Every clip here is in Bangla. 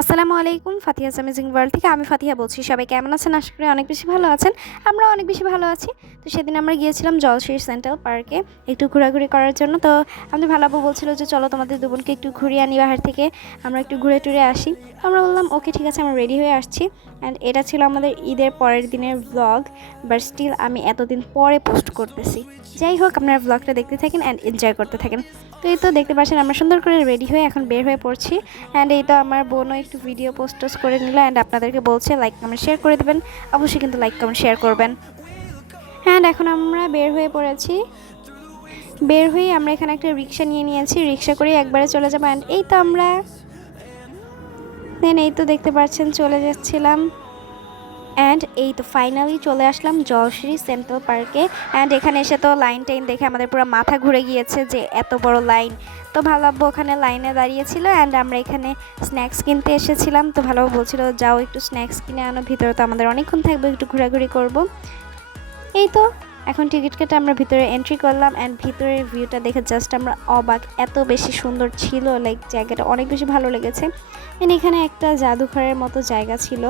আসসালামু আলাইকুম, ফাতিহাস অ্যামেজিং ওয়ার্ল্ড থেকে আমি ফাতিহা বলছি। সবাই কেমন আছেন? আশা করি অনেক বেশি ভালো আছেন। আমরাও অনেক বেশি ভালো আছি। তো সেদিন আমরা গিয়েছিলাম জলশির সেন্ট্রাল পার্কে একটু ঘোরাঘুরি করার জন্য। তো আমাদের ভালো আপু বলছিল যে চলো তোমাদের দুবোনকে একটু ঘুরিয়ে আনি বাহার থেকে, আমরা একটু ঘুরে টুরে আসি। তো আমরা বললাম ওকে ঠিক আছে, আমরা রেডি হয়ে আসছি। অ্যান্ড এটা ছিল আমাদের ঈদের পরের দিনের ব্লগ, বাট স্টিল আমি এতদিন পরে পোস্ট করতেছি। যাই হোক, আপনারা ব্লগটা দেখতে থাকেন অ্যান্ড এনজয় করতে থাকেন। তো এই তো দেখতে পাচ্ছেন আমরা সুন্দর করে রেডি হয়ে এখন বের হয়ে পড়ছি। অ্যান্ড এই তো আমার বোনও একটু ভিডিও পোস্ট করে নিল অ্যান্ড আপনাদেরকে বলছে লাইক কমেন্ট শেয়ার করে দেবেন। অবশ্যই কিন্তু লাইক কমেন্ট শেয়ার করবেন। অ্যান্ড এখন আমরা বের হয়ে পড়েছি। বের হয়ে আমরা এখানে একটা রিক্সা নিয়ে নিয়েছি, রিক্সা করে একবারে চলে যাবো। অ্যান্ড এই তো আমরা এই তো দেখতে পাচ্ছেন চলে যাচ্ছিলাম। অ্যান্ড এই তো ফাইনালি চলে আসলাম জলশিরি সেন্ট্রাল পার্কে। অ্যান্ড এখানে এসে তো লাইন টাইন দেখে আমাদের পুরো মাথা ঘুরে গিয়েছে যে এত বড় লাইন। তো ভালোবাবু ওখানে লাইনে দাঁড়িয়েছিল অ্যান্ড আমরা এখানে স্ন্যাক্স কিনতে এসেছিলাম। তো ভালোবাবু বলছিল যাও একটু স্ন্যাক্স কিনে আনো, ভিতরে তো আমাদের অনেকক্ষণ থাকবো, একটু ঘোরাঘুরি করব। এই তো এখন টিকিট কেটে আমরা ভিতরে এন্ট্রি করলাম। অ্যান্ড ভিতরের ভিউটা দেখে জাস্ট আমরা অবাক, এত বেশি সুন্দর ছিল, লাইক জায়গাটা অনেক বেশি ভালো লেগেছে। অ্যান্ড এখানে একটা জাদুঘরের মতো জায়গা ছিল,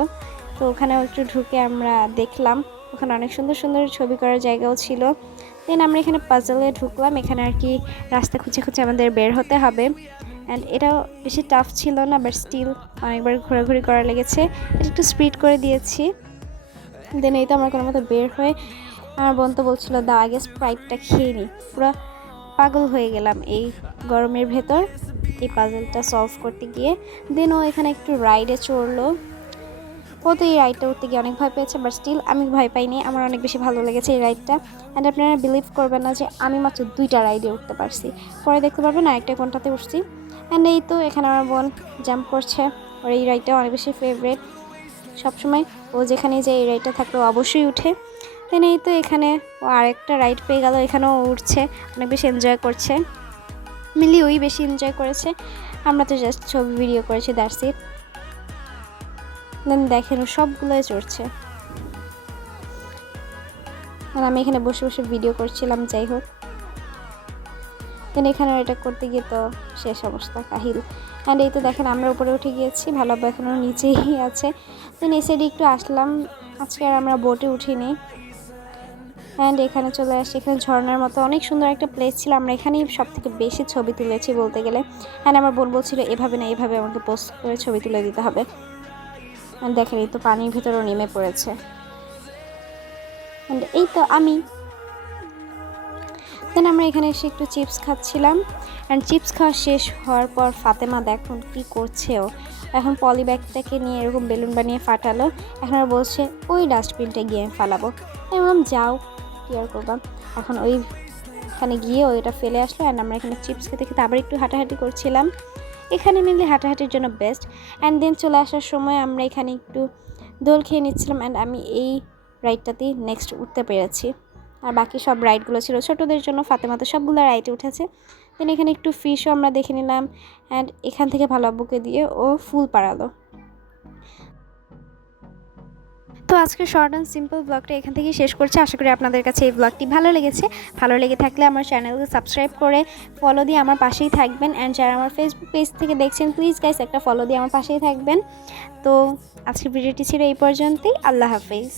তো ওখানেও একটু ঢুকে আমরা দেখলাম। ওখানে অনেক সুন্দর সুন্দর ছবি করার জায়গাও ছিল। দেন আমরা এখানে পাজলে ঢুকলাম, এখানে আর কি রাস্তা খুঁজে খুঁজে আমাদের বের হতে হবে। অ্যান্ড এটাও বেশি টাফ ছিল না, বাট স্টিল অনেকবার ঘোরাঘুরি করা লেগেছে। এটা একটু স্পিড করে দিয়েছি। দেন এই তো আমরা কোনো মতো বের হয়ে, আমার বোন তো বলছিল দাও আগে স্প্রাইটটা খেয়ে নিই। পুরো পাগল হয়ে গেলাম এই গরমের ভেতর এই পাজলটা সলভ করতে গিয়ে। দেন ও এখানে একটু রাইডে চড়লো। ও তো এই রাইডটা উঠতে গিয়ে অনেক ভয় পেয়েছে, বাট স্টিল আমি ভয় পাইনি, আমার অনেক বেশি ভালো লেগেছে এই রাইডটা। অ্যান্ড আপনারা বিলিভ করবেন না যে আমি মাত্র 2টা রাইডে উঠতে পারছি। পরে দেখতে পারবেন আরেকটা কোনটাতে উঠছি। অ্যান্ড এই তো এখানে আমার বোন জাম্প করছে, ওর এই রাইডটা অনেক বেশি ফেভারিট। সবসময় ও যেখানে যে এই রাইডটা থাকলেও অবশ্যই উঠে। দেন এই তো এখানে ও আরেকটা রাইড পেয়ে গেল, এখানেও উঠছে, অনেক বেশি এনজয় করছে। মিলি ওই বেশি এনজয় করেছে, আমরা তো জাস্ট ছবি ভিডিও করেছি, দ্যাটস ইট। দেন দেখেন সবগুলোই চড়ছে আর আমি এখানে বসে বসে ভিডিও করছিলাম। যাই হোক, দেন এখানে এটা করতে গিয়ে তো শেষ অবস্থা কাহিল। অ্যান্ড এই তো দেখেন আমরা উপরে উঠে গিয়েছি, ভালোভাবে এখনও নিচেই আছে। দেন এই সাইডে একটু আসলাম, আজকে আর আমরা বোটে উঠিনি। অ্যান্ড এখানে চলে আসছি, এখানে ঝর্ণার মতো অনেক সুন্দর একটা প্লেস ছিল, আমরা এখানেই সব থেকে বেশি ছবি তুলেছি বলতে গেলে। অ্যান্ড আমার বোন বলছিল এভাবে না এভাবে আমাকে পোস্ট করে ছবি তুলে দিতে হবে। অ্যান্ড দেখেন এই তো পানির ভিতরেও নেমে পড়েছে। অ্যান্ড এই তো আমি। দেন আমরা এখানে এসে একটু চিপস খাচ্ছিলাম। অ্যান্ড চিপস খাওয়া শেষ হওয়ার পর ফাতেমা দেখুন কী করছে, ও এখন পলি ব্যাগটাকে নিয়ে এরকম বেলুন বানিয়ে ফাটালো। এখন আর বলছে ওই ডাস্টবিনটা গিয়ে ফালাবো। আমি বললাম যাও, কী আর করবাম। এখন ওইখানে গিয়ে ওইটা ফেলে আসলো। অ্যান্ড আমরা এখানে চিপস খেতে খেতে আবার একটু হাঁটাহাঁটি করছিলাম। এখানে মেনলি হাঁটাহাঁটির জন্য বেস্ট। অ্যান্ড দেন চলে আসার সময় আমরা এখানে একটু দোল খেয়ে নিচ্ছিলাম। অ্যান্ড আমি এই রাইডটাতেই নেক্সট উঠতে পেরেছি, আর বাকি সব রাইডগুলো ছিল ছোটোদের জন্য। ফাতেমা তো সবগুলো রাইডে উঠেছে। দেন এখানে একটু ফিশও আমরা দেখে নিলাম। অ্যান্ড এখান থেকে ভালো আব্বুকে দিয়ে ও ফুল পাড়ালো। তো আজকে শর্ট অ্যান্ড সিম্পল ব্লগটা এখান থেকেই শেষ করছি। আশা করি আপনাদের কাছে এই ব্লগটি ভালো লেগেছে। ভালো লেগে থাকলে আমার চ্যানেলকে সাবস্ক্রাইব করে ফলো দিয়ে আমার পাশেই থাকবেন। অ্যান্ড যারা আমার ফেসবুক পেজ থেকে দেখছেন প্লিজ গাইস একটা ফলো দিয়ে আমার পাশেই থাকবেন। তো আজকের ভিডিওটি ছিল এই পর্যন্তই। আল্লাহ হাফেজ।